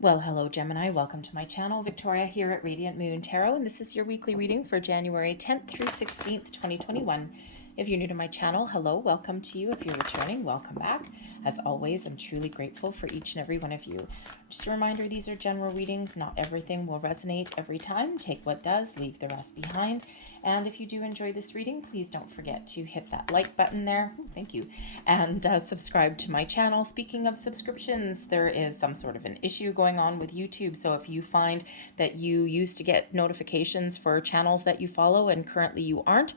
Well, hello Gemini, welcome to my channel. Victoria here at Radiant Moon Tarot, and this is your weekly reading for January 10th through 16th, 2021. If you're new to my channel, hello, welcome to you. If you're returning, welcome back. As always, I'm truly grateful for each and every one of you. Just a reminder, these are general readings. Not everything will resonate every time. Take what does, leave the rest behind. And if you do enjoy this reading, please don't forget to hit that like button there. Ooh, thank you. And subscribe to my channel. Speaking of subscriptions, there is some sort of an issue going on with YouTube. So if you find that you used to get notifications for channels that you follow and currently you aren't,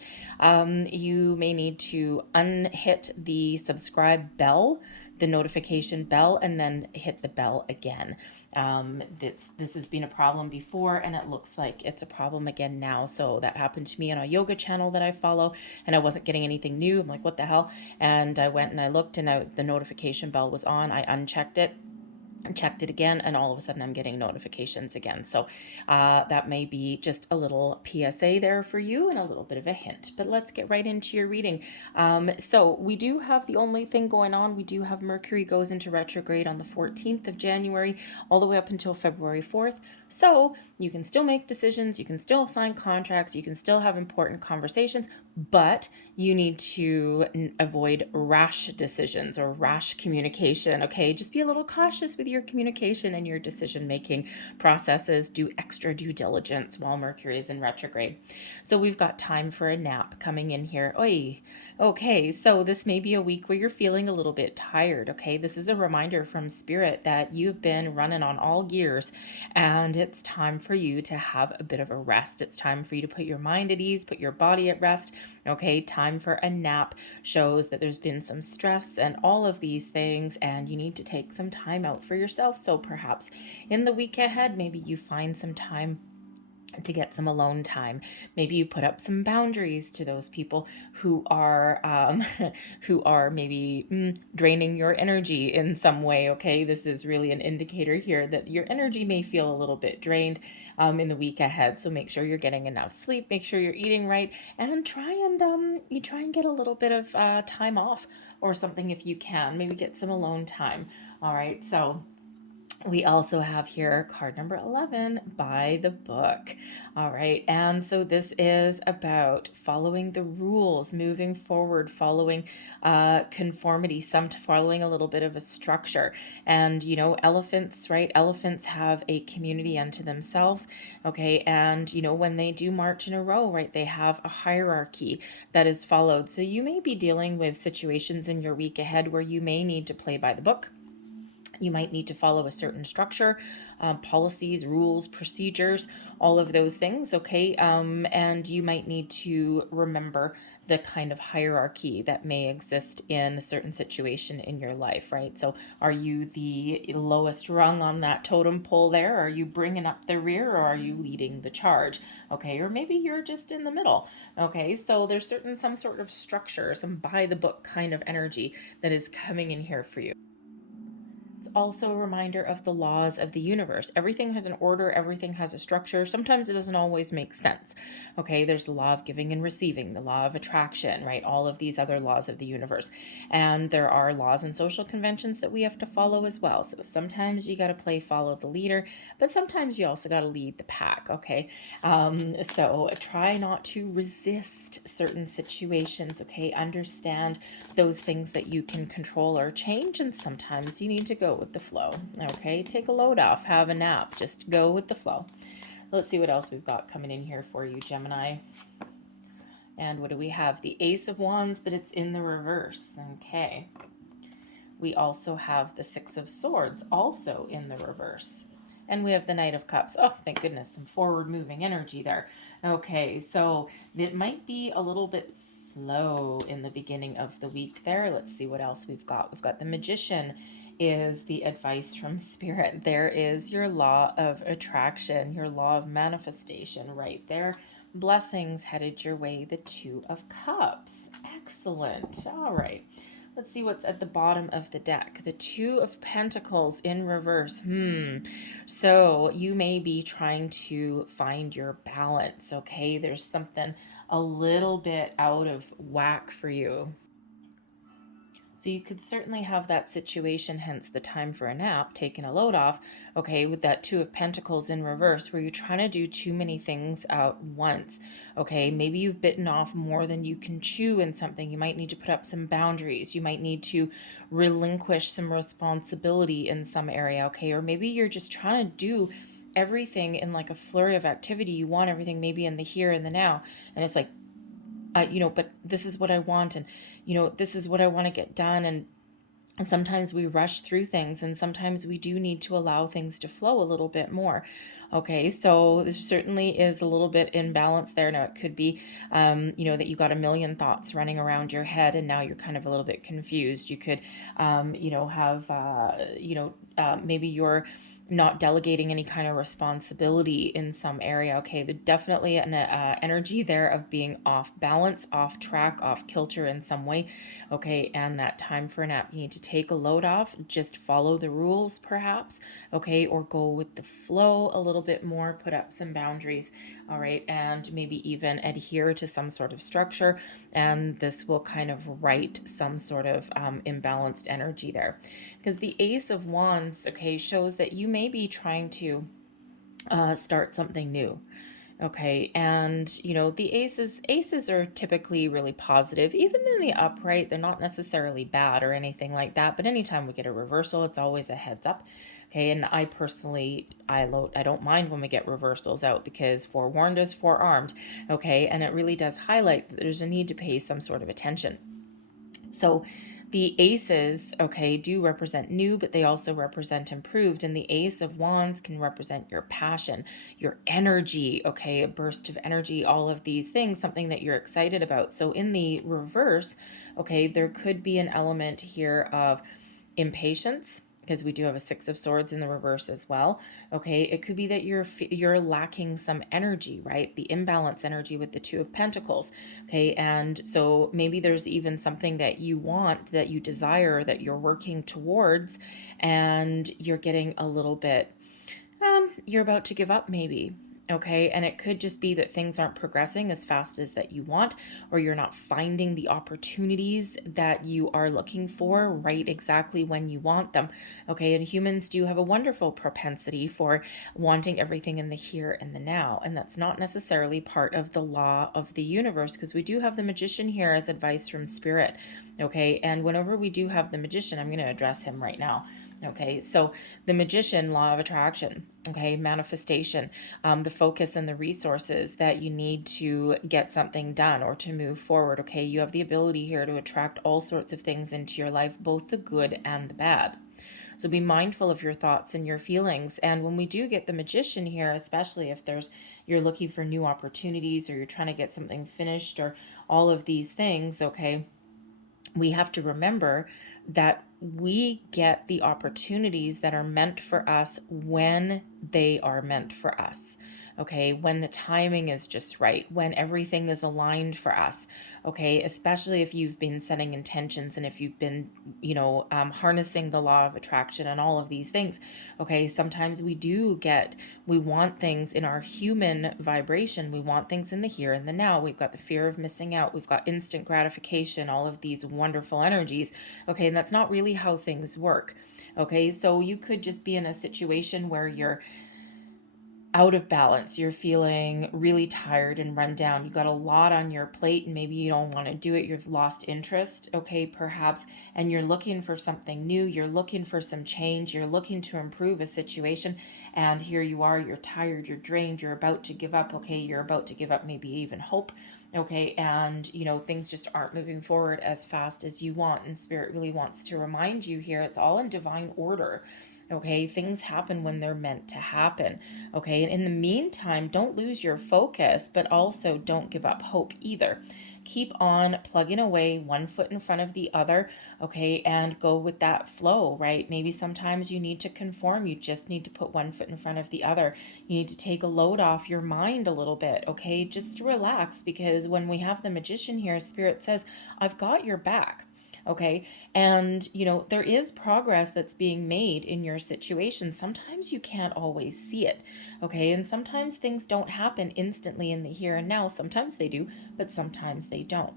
you may need to unhit the subscribe bell, the notification bell, and then hit the bell again. This has been a problem before, and it looks like it's a problem again now. So that happened to me on a yoga channel that I follow, and I wasn't getting anything new. I'm like, what the hell? And I went and I looked, and the notification bell was on. I unchecked it and checked it again, and all of a sudden I'm getting notifications again. So that may be just a little PSA there for you and a little bit of a hint. But let's get right into your reading. So we do have the only thing going on. We do have Mercury goes into retrograde on the 14th of January all the way up until February 4th. So you can still make decisions, you can still sign contracts, you can still have important conversations, but you need to avoid rash decisions or rash communication, okay? Just be a little cautious with your communication and your decision-making processes. Do extra due diligence while Mercury is in retrograde. So we've got time for a nap coming in here. Oy. Okay, so this may be a week where you're feeling a little bit tired, okay? This is a reminder from Spirit that you've been running on all gears, and it's time for you to have a bit of a rest. It's time for you to put your mind at ease, put your body at rest, okay? Time for a nap shows that there's been some stress and all of these things, and you need to take some time out for yourself. So perhaps in the week ahead, maybe you find some time to get some alone time. Maybe you put up some boundaries to those people who are who are maybe draining your energy in some way, okay? This is really an indicator here that your energy may feel a little bit drained in the week ahead. So make sure you're getting enough sleep, make sure you're eating right, and try and get a little bit of time off or something if you can. Maybe get some alone time. All right, so we also have here card number 11, by the book. All right, and so this is about following the rules, moving forward, following conformity, following a little bit of a structure. And you know, elephants, right? Elephants have a community unto themselves, okay? And you know, when they do march in a row, right, they have a hierarchy that is followed. So you may be dealing with situations in your week ahead where you may need to play by the book. You might need to follow a certain structure, policies, rules, procedures, all of those things, okay? And you might need to remember the kind of hierarchy that may exist in a certain situation in your life, right? So are you the lowest rung on that totem pole there? Are you bringing up the rear, or are you leading the charge? Okay, or maybe you're just in the middle, okay? So there's some sort of structure, some by the book kind of energy that is coming in here for you. It's also a reminder of the laws of the universe. Everything has an order, everything has a structure. Sometimes it doesn't always make sense. Okay, there's the law of giving and receiving, the law of attraction, right? All of these other laws of the universe. And there are laws and social conventions that we have to follow as well. So sometimes you got to play follow the leader, but sometimes you also got to lead the pack, okay? So try not to resist certain situations, okay? Understand those things that you can control or change, and sometimes you need to go with the flow, okay? Take a load off, have a nap, just go with the flow. Let's see what else we've got coming in here for you, Gemini. And what do we have? The Ace of Wands, but it's in the reverse, okay. We also have the Six of Swords, also in the reverse. And we have the Knight of Cups. Oh, thank goodness, some forward moving energy there. Okay, so it might be a little bit slow in the beginning of the week there. Let's see what else we've got. We've got the Magician is the advice from Spirit. There is your law of attraction, your law of manifestation right there. Blessings headed your way, the Two of Cups. Excellent. All right. Let's see what's at the bottom of the deck. The Two of Pentacles in reverse. So you may be trying to find your balance, okay? There's something a little bit out of whack for you. So you could certainly have that situation, hence the time for a nap, taking a load off, okay, with that Two of Pentacles in reverse, where you're trying to do too many things at once, okay? Maybe you've bitten off more than you can chew in something. You might need to put up some boundaries. You might need to relinquish some responsibility in some area, okay? Or maybe you're just trying to do everything in like a flurry of activity. You want everything maybe in the here and the now, and it's like, but this is what I want, and this is what I want to get done, and sometimes we rush through things, and sometimes we do need to allow things to flow a little bit more. Okay, so there certainly is a little bit imbalance there. Now it could be, that you got a million thoughts running around your head, and now you're kind of a little bit confused. You could, have, maybe you're not delegating any kind of responsibility in some area. Okay, there's definitely an energy there of being off balance, off track, off kilter in some way. Okay, and that time for a nap, you need to take a load off, just follow the rules perhaps, okay, or go with the flow a little bit more, put up some boundaries, all right, and maybe even adhere to some sort of structure, and this will kind of right some sort of imbalanced energy there. Because the Ace of Wands, okay, shows that you may be trying to start something new. Okay, and the aces are typically really positive. Even in the upright, they're not necessarily bad or anything like that, but anytime we get a reversal, it's always a heads up. Okay, and I personally, I don't mind when we get reversals out, because forewarned is forearmed. Okay, and it really does highlight that there's a need to pay some sort of attention. So the aces, okay, do represent new, but they also represent improved. And the Ace of Wands can represent your passion, your energy, okay, a burst of energy, all of these things, something that you're excited about. So in the reverse, okay, there could be an element here of impatience, because we do have a Six of Swords in the reverse as well. Okay, it could be that you're lacking some energy, right? The imbalance energy with the Two of Pentacles. Okay, and so maybe there's even something that you want, that you desire, that you're working towards, and you're getting a little bit, you're about to give up maybe. Okay, and it could just be that things aren't progressing as fast as that you want, or you're not finding the opportunities that you are looking for right exactly when you want them. Okay, and humans do have a wonderful propensity for wanting everything in the here and the now, and that's not necessarily part of the law of the universe, because we do have the Magician here as advice from Spirit. Okay, and whenever we do have the Magician, I'm going to address him right now. Okay, so the Magician, law of attraction, okay, manifestation, the focus and the resources that you need to get something done or to move forward. Okay, you have the ability here to attract all sorts of things into your life, both the good and the bad. So be mindful of your thoughts and your feelings. And when we do get the Magician here, especially if you're looking for new opportunities, or you're trying to get something finished, or all of these things, okay, we have to remember that we get the opportunities that are meant for us when they are meant for us. Okay, when the timing is just right, when everything is aligned for us. Okay, especially if you've been setting intentions, and if you've been, harnessing the law of attraction and all of these things. Okay, sometimes we want things in our human vibration. We want things in the here and the now. We've got the fear of missing out. We've got instant gratification, all of these wonderful energies. Okay, and that's not really how things work. Okay, so you could just be in a situation where you're out of balance, you're feeling really tired and run down, you got a lot on your plate, and maybe you don't want to do it, you've lost interest, okay, perhaps, and you're looking for something new, you're looking for some change, you're looking to improve a situation, and here you are, you're tired, you're drained, you're about to give up, okay, you're about to give up maybe even hope, okay, and things just aren't moving forward as fast as you want, and Spirit really wants to remind you here, it's all in divine order. Okay, things happen when they're meant to happen. Okay, and in the meantime, don't lose your focus, but also don't give up hope either. Keep on plugging away, one foot in front of the other, okay, and go with that flow, right? Maybe sometimes you need to conform. You just need to put one foot in front of the other. You need to take a load off your mind a little bit, okay? Just relax, because when we have the Magician here, Spirit says, I've got your back. Okay. And, there is progress that's being made in your situation. Sometimes you can't always see it. Okay. And sometimes things don't happen instantly in the here and now. Sometimes they do, but sometimes they don't.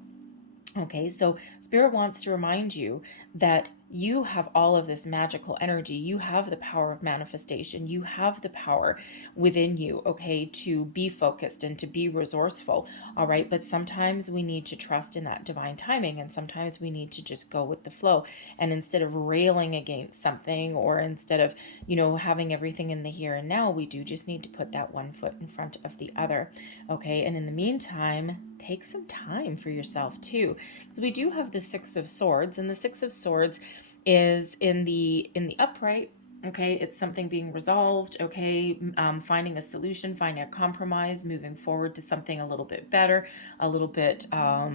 Okay, so Spirit wants to remind you that you have all of this magical energy. You have the power of manifestation. You have the power within you, okay, to be focused and to be resourceful. All right, but sometimes we need to trust in that divine timing, and sometimes we need to just go with the flow. And instead of railing against something, or instead of, having everything in the here and now, we do just need to put that one foot in front of the other. Okay, and in the meantime, take some time for yourself too, because we do have the Six of Swords, and the Six of Swords is in the upright. Okay, it's something being resolved. Okay, finding a solution, finding a compromise, moving forward to something a little bit better, a little bit a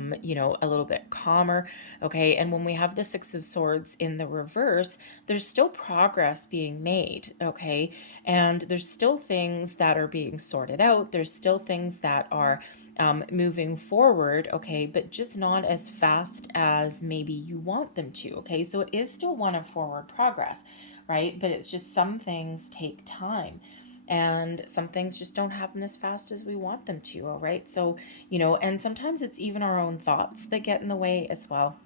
little bit calmer. Okay, and when we have the Six of Swords in the reverse, there's still progress being made. Okay, and there's still things that are being sorted out. There's still things that are moving forward, okay, but just not as fast as maybe you want them to, okay? So it is still one of forward progress, right? But it's just some things take time, and some things just don't happen as fast as we want them to, all right? So, and sometimes it's even our own thoughts that get in the way as well.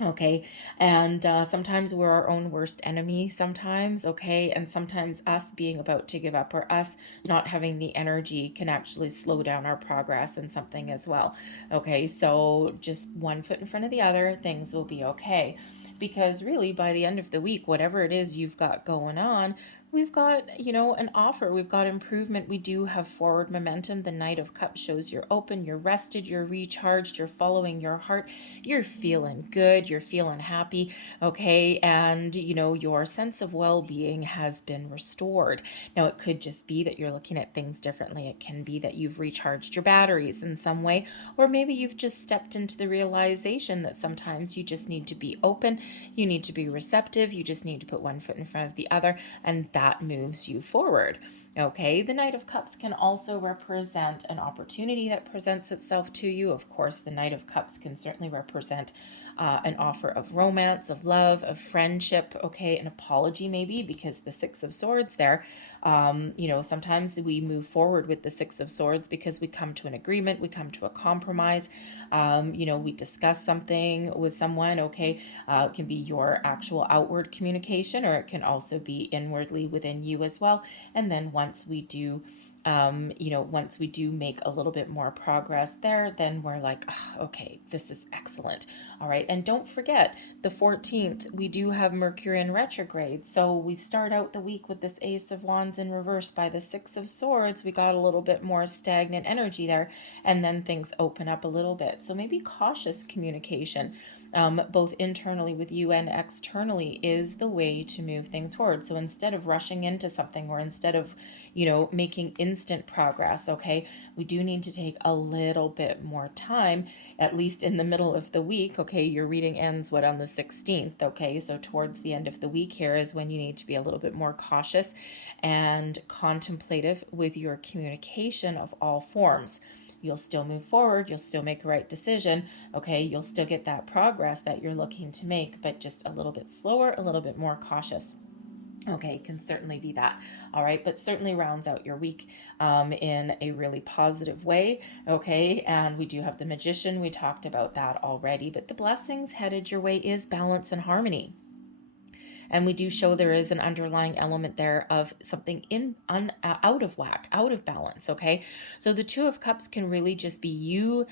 Okay, and sometimes we're our own worst enemy sometimes, okay, and sometimes us being about to give up, or us not having the energy, can actually slow down our progress in something as well. Okay, so just one foot in front of the other, things will be okay, because really by the end of the week, whatever it is you've got going on, we've got, an offer, we've got improvement, we do have forward momentum. The Knight of Cups shows you're open, you're rested, you're recharged, you're following your heart, you're feeling good, you're feeling happy, okay, and your sense of well-being has been restored. Now it could just be that you're looking at things differently. It can be that you've recharged your batteries in some way, or maybe you've just stepped into the realization that sometimes you just need to be open, you need to be receptive, you just need to put one foot in front of the other, and that moves you forward. Okay, the Knight of Cups can also represent an opportunity that presents itself to you. Of course, the Knight of Cups can certainly represent an offer of romance, of love, of friendship, okay, an apology maybe, because the Six of Swords there, sometimes we move forward with the Six of Swords because we come to an agreement, we come to a compromise, we discuss something with someone, okay, it can be your actual outward communication, or it can also be inwardly within you as well. And then once we do make a little bit more progress there, then we're like, oh, okay, this is excellent. All right. And don't forget, the 14th, we do have Mercury in retrograde. So we start out the week with this Ace of Wands in reverse by the Six of Swords. We got a little bit more stagnant energy there, and then things open up a little bit. So maybe cautious communication, both internally with you and externally, is the way to move things forward. So instead of rushing into something, or instead of, making instant progress, okay, we do need to take a little bit more time, at least in the middle of the week. Okay, your reading ends on the 16th. Okay, so towards the end of the week here is when you need to be a little bit more cautious and contemplative with your communication of all forms. You'll still move forward, you'll still make a right decision, okay, you'll still get that progress that you're looking to make, but just a little bit slower, a little bit more cautious. Okay, can certainly be that. All right, but certainly rounds out your week in a really positive way. Okay, and we do have the Magician. We talked about that already, but the blessings headed your way is balance and harmony. And we do show there is an underlying element there of something out of whack, out of balance, okay? So the Two of Cups can really just be you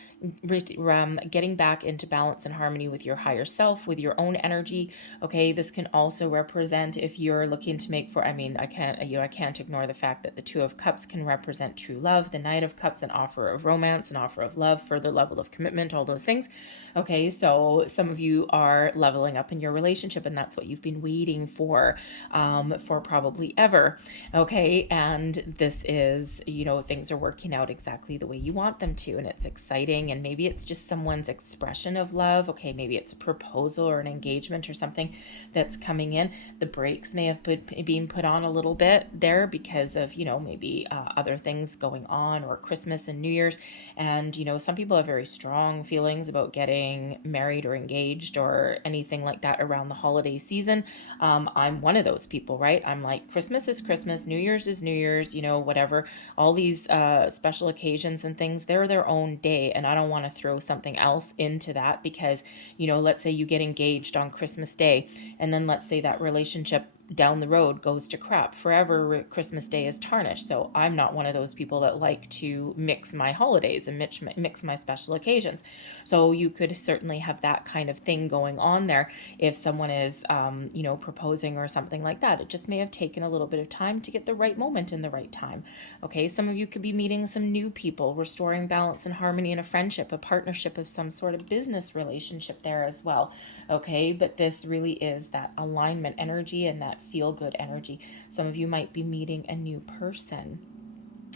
getting back into balance and harmony with your higher self, with your own energy, okay? This can also represent, if you're looking to make I can't ignore the fact that the Two of Cups can represent true love, the Knight of Cups, an offer of romance, an offer of love, further level of commitment, all those things. Okay, so some of you are leveling up in your relationship, and that's what you've been waiting for probably ever. Okay, and this is, things are working out exactly the way you want them to, and it's exciting. And maybe it's just someone's expression of love. Okay, maybe it's a proposal or an engagement or something that's coming in. The brakes may have been put on a little bit there because of, maybe other things going on, or Christmas and New Year's. And, some people have very strong feelings about getting married or engaged or anything like that around the holiday season. I'm one of those people, right? I'm like, Christmas is Christmas, New Year's is New Year's, you know, whatever. All these special occasions and things, they're their own day. And I don't want to throw something else into that because, you know, let's say you get engaged on Christmas Day, and then let's say that relationship down the road goes to crap. Forever Christmas Day is tarnished. So I'm not one of those people that like to mix my holidays and mix my special occasions. So you could certainly have that kind of thing going on there if someone is, you know, proposing or something like that. It just may have taken a little bit of time to get the right moment in the right time. Okay, some of you could be meeting some new people, restoring balance and harmony in a friendship, a partnership of some sort of business relationship there as well. Okay, but this really is that alignment energy and that feel-good energy. Some of you might be meeting a new person.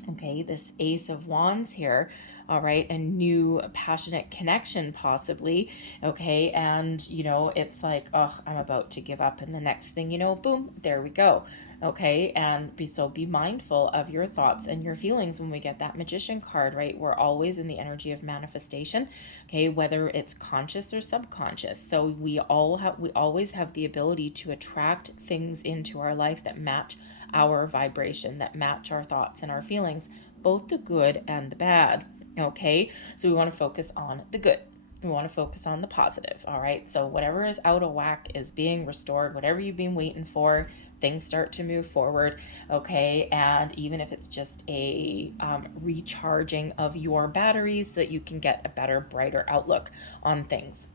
Okay, this Ace of Wands here, all right, a new passionate connection possibly, okay, and, you know, it's like, oh, I'm about to give up, and the next thing you know, boom, there we go, okay, and be mindful of your thoughts and your feelings when we get that Magician card, right? We're always in the energy of manifestation, okay, whether it's conscious or subconscious, so we always have the ability to attract things into our life that match our vibration, that match our thoughts and our feelings, both the good and the bad. Okay, so we want to focus on the good. We want to focus on the positive. All right, so whatever is out of whack is being restored. Whatever you've been waiting for, things start to move forward. Okay, and even if it's just a recharging of your batteries so that you can get a better, brighter outlook on things.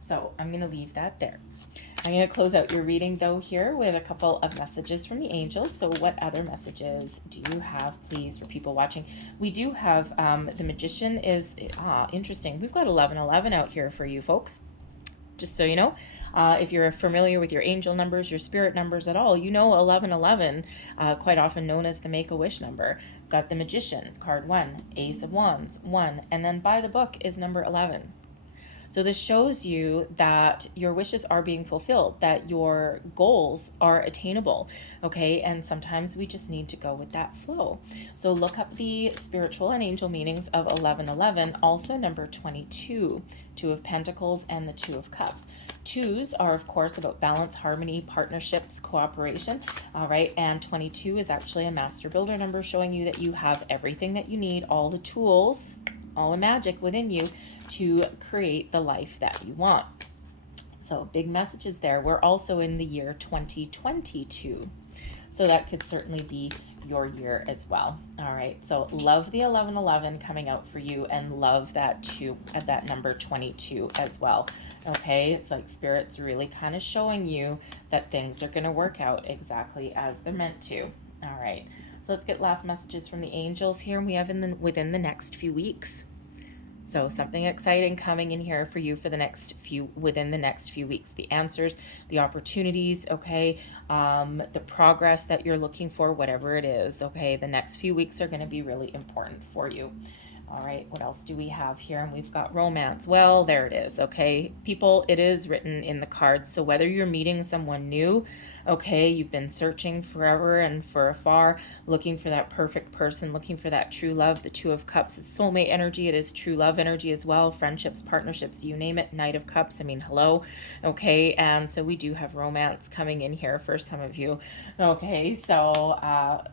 So I'm going to leave that there. I'm going to close out your reading, though, here with a couple of messages from the angels. So what other messages do you have, please, for people watching? We do have the Magician is interesting. We've got 1111 out here for you folks, just so you know. If you're familiar with your angel numbers, your spirit numbers at all, you know 1111, quite often known as the Make-A-Wish number. Got the Magician, card 1, Ace of Wands, 1, and then by the book is number 11. So this shows you that your wishes are being fulfilled, that your goals are attainable, okay? And sometimes we just need to go with that flow. So look up the spiritual and angel meanings of 1111, also number 22, 2 of Pentacles and the 2 of Cups. 2s are, of course, about balance, harmony, partnerships, cooperation, all right? And 22 is actually a master builder number showing you that you have everything that you need, all the tools, all the magic within you to create the life that you want. So big messages there. We're also in the year 2022. So that could certainly be your year as well. All right. So love the 1111 coming out for you, and love that that number 22 as well. Okay. It's like Spirit's really kind of showing you that things are going to work out exactly as they're meant to. All right. So let's get last messages from the angels here. We have within the next few weeks. So something exciting coming in here for you for within the next few weeks. The answers, the opportunities, okay, the progress that you're looking for, whatever it is, okay, the next few weeks are going to be really important for you. All right, what else do we have here? And we've got romance. Well, there it is, okay. People, it is written in the cards. So whether you're meeting someone new, okay, you've been searching forever and for afar, looking for that perfect person, looking for that true love. The 2 of Cups is soulmate energy. It is true love energy as well. Friendships, partnerships, you name it. Knight of Cups, I mean, hello. Okay, and so we do have romance coming in here for some of you. Okay, so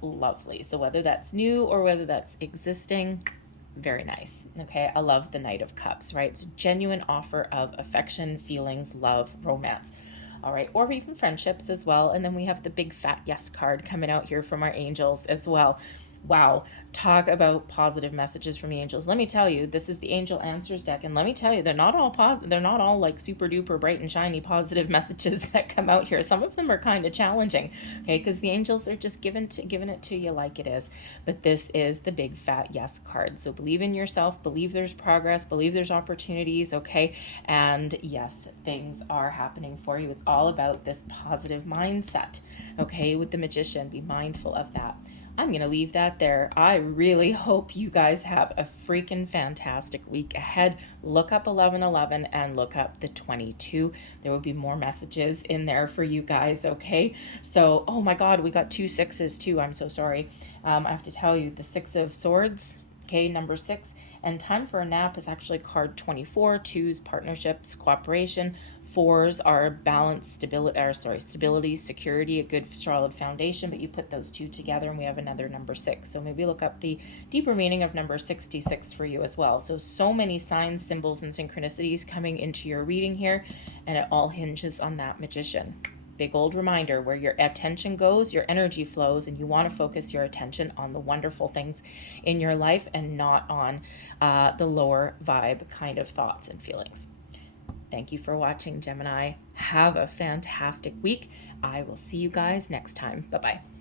lovely. So whether that's new or whether that's existing, very nice. Okay, I love the Knight of Cups, right? It's a genuine offer of affection, feelings, love, romance. All right, or even friendships as well. And then we have the big fat yes card coming out here from our angels as well. Wow, talk about positive messages from the angels. Let me tell you, this is the Angel Answers deck, and let me tell you, they're not all positive. They're not all like super duper bright and shiny positive messages that come out here. Some of them are kind of challenging, okay, because the angels are just giving it to you like it is. But this is the big fat yes card. So believe in yourself, believe there's progress, believe there's opportunities, okay, and yes, things are happening for you. It's all about this positive mindset, okay, with the Magician. Be mindful of that. I'm going to leave that there. I really hope you guys have a freaking fantastic week ahead. Look up 1111 and look up the 22. There will be more messages in there for you guys, okay? So, oh my God, we got 2 6s too. I'm so sorry. I have to tell you, the 6 of Swords, okay, number 6. And time for a nap is actually card 24, 2s, partnerships, cooperation, Fours are balance, stability, security, a good solid foundation, but you put those two together and we have another number 6. So maybe look up the deeper meaning of number 66 for you as well. So many signs, symbols, and synchronicities coming into your reading here, and it all hinges on that Magician. Big old reminder, where your attention goes, your energy flows, and you want to focus your attention on the wonderful things in your life and not on the lower vibe kind of thoughts and feelings. Thank you for watching, Gemini. Have a fantastic week. I will see you guys next time. Bye-bye.